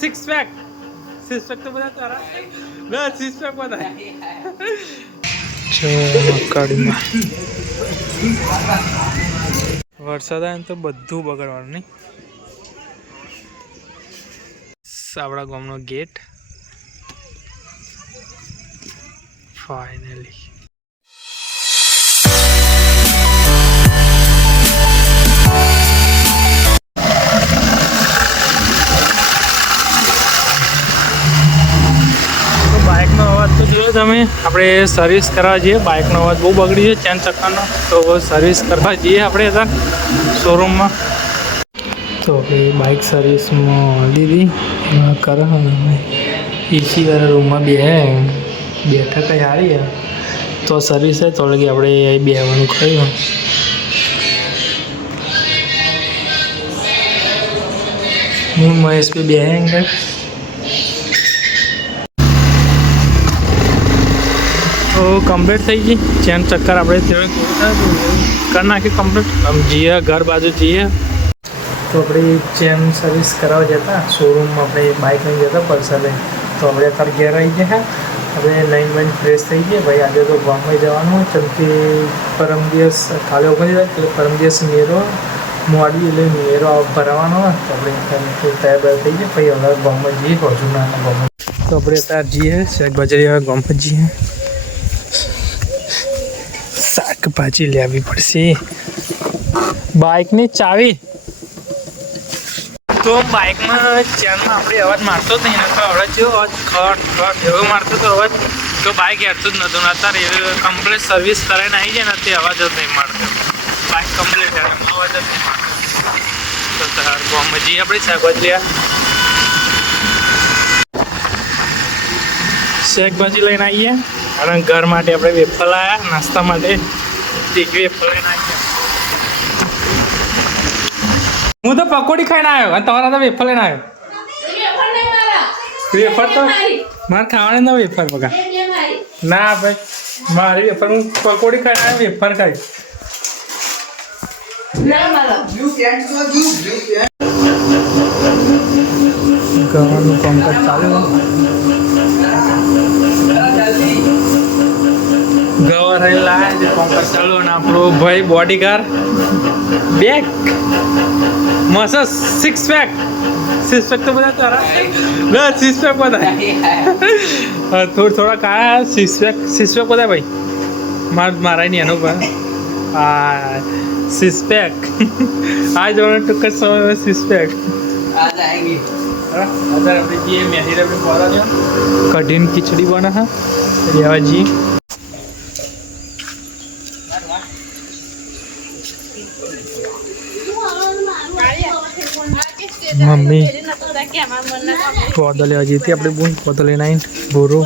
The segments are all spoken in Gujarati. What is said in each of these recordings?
सिक्स पैक तो बता तारा ना सिक्स पैक बता મકાડીમાં વરસાદ આવે તો બધું બગાડવાનું નહીં. આપણા ગામનો ગેટ ફાઇનલી બાઇકનો અવાજ તો જોયો તમે. આપણે સર્વિસ કરવા જઈએ. બાઇકનો અવાજ બહુ બગડી છે ચેન ચક્કાનો, તો સર્વિસ કરવા જઈએ આપણે અત્યારે શોરૂમમાં. તો આપણે બાઇક સર્વિસમાં લીધી એમાં કરે અમે એસી વાળા રૂમમાં બેઠા કંઈ હારી તો સર્વિસ થાય તો લગી આપણે બેહવાનું કહ્યું. હું મહેશભાઈ બેહેંગે તો કમ્પ્લીટ થઈ ગઈ. ચેન ચક્કર આપણે કરી નાખી કમ્પ્લીટ. આમ જઈએ ઘર બાજુ જઈએ તો આપણે ચેન સર્વિસ કરાવવા જતા શોરૂમમાં. આપણે બાઇક લઈને જતા પલ્સર લઈને. તો આપણે અત્યારે ઘેર આવી ગયા. આપણે નાઇન વાઇન ફ્રેશ થઈ ગયા. ભાઈ આજે તો ગામમાં જવાનું કેમ કે પરમ દિવસ કાલે ઓગણી જાય એટલે પરમ દિવસ મેરો મોડી એટલે મેરો ભરાવાનો હોય તો આપણે તૈયાર થઈ જાય. પછી હવે ગામમાં જઈએ હજુ ના ગામમાં. તો આપણે અત્યારે જઈએ શાકભાજી હવે ગામમાં જઈએ. શાકભાજી લેવી પડશે. બાઇકની ચાવી તો બાઇકમાં ચેનમાં આપણે અવાજ મારતો જ નહીં. અવાજ જેવો અવાજ ખડ એવો મારતો તો અવાજ તો બાઇક હેરતું જ નહોતું. અત્યારે કમ્પ્લીટ સર્વિસ કરાવીને આવી જાય ને તે અવાજ જ નહીં મારતો. બાઇક કમ્પ્લીટ અવાજ જ નહીં મારતો. તો તાર ગામમાં જઈએ આપણે શાકભાજી લેવા. શાકભાજી લઈને આવીએ અને ઘર માટે આપણે વેફર લાવ્યા નાસ્તા માટે. વેફર લઈને આવીએ. હું તો પકોડી ખાઈને આવ્યો અને તમારા તો વેફર લઈને આવ્યો. વેફર તો મારે ખાવાની ના વેફર બગા ના ભાઈ મારી વેફર હું પકોડી ખાઈને આવ્યો. વેફર ખાઈ ગવાનું કામકાજ ચાલુ. ગવર લાય કામકાજ ચાલુ અને આપણો ભાઈ બોડીગાર્ડ બેક મસ્ત સિક્સ પેક તો બધા તારા ના સિક્સ પેક બધા થોડા કાયા સિક્સ પેક બધા ભાઈ મારા નહીં એનું પણ હા સિક્સ પેક આ જવાનું ટૂંક જ સમય સિક્સ પેક અત્યારે આપણે જઈએ મેથી આપણે બોલા કઢીને ખીચડી બને હા લેવા જઈએ. મમ્મી પોદો લેવા જઈ હતી આપણે બોલ પોદો લઈને આવીને બોરો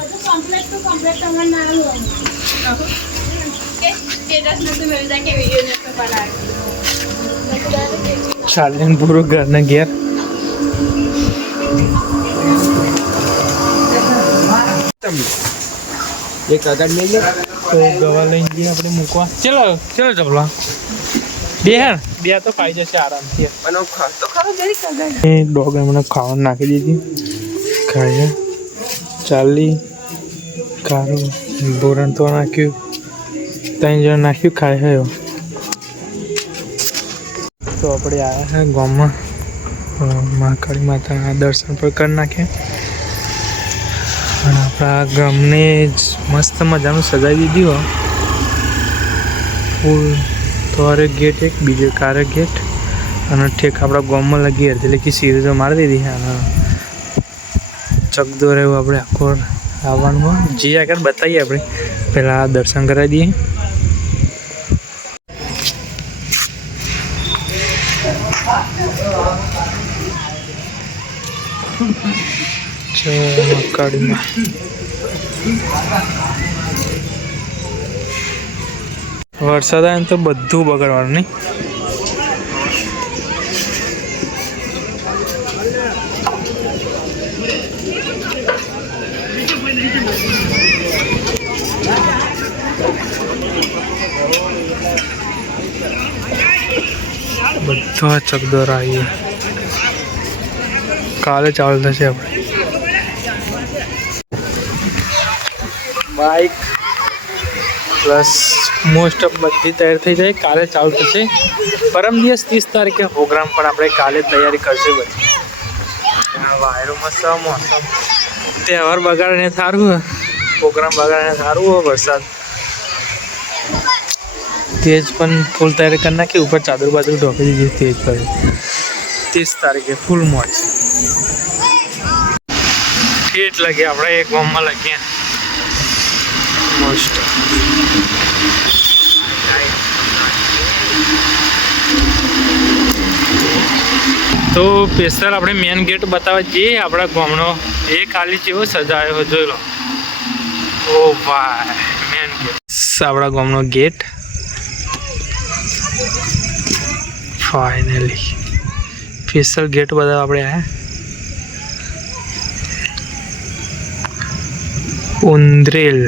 ચાલીને બોરો ઘરના ઘેર. એક આગળ લઈ લે તો દવા લઈને જઈએ આપણે મૂકવા. ચલો ચપલા બે તો ખાઈ જશે આરામથી. એ ડોગ મને ખાવાનું નાખી દીધી ખાઈએ. ચાલી કારું બોરણ તો નાખ્યું 3 જણ નાખ્યું ખાય હયો. તો આપણે આવ્યા છે ગામમાં મહાકાળી માતાના દર્શન પણ કરી નાખ્યા અને આપણા ગામને જ મસ્ત મજાનું સજાવી દીધું. ફૂલ તોરે ગેટ એક બીજો કારે ગેટ અને ઠેક આપણા ગામમાં લગી એટલે કે સિરીઝો મારી દીધી. અને ચકદો રહ્યું આપણે આખો આવવાનું હોય જે આગળ બતાવીએ. આપણે પહેલાં દર્શન કરાવી દઈએ. મકાડીમાં વરસાદ આવે તો બધું બગાડવાનું નહીં. બધો ચકદોર આવીએ કાલે ચાલુ થશે આપણે બાઇક પ્લસ મોસ્ટ ઓફ બધી તૈયાર થઈ જાય. કાલે ચાલુ થશે. પરમ દિવસ 30 તારીખે પ્રોગ્રામ પણ આપણે કાલે તૈયારી કરશે બધી. વાયરો મસ્ત મોસમ તહેવાર બગાડીને સારું હોય, પ્રોગ્રામ બગાડીને સારું હોય. વરસાદ તેજ પણ ફૂલ તૈયારી કરી નાખી. ઉપર ચાદર બાદર ઢોકી દીધી તેજ પર. 30 તારીખે ફૂલ મોજ. ઠેઠ લાગે આપણે એક ગામમાં લાગીએ મોસ્ટ. તો સ્પેશિયલ આપણે મેન ગેટ બતાવવા જઈએ આપણા ગામનો. એ ખાલી જેવો સજાયો હોય જોઈ લો. ઓ ભાઈ મેન ગેટ આપણા ગામનો ગેટ ફાઇનલી સ્પેશિયલ ગેટ બતાવવા આપણે આયા. ઉંદરેલ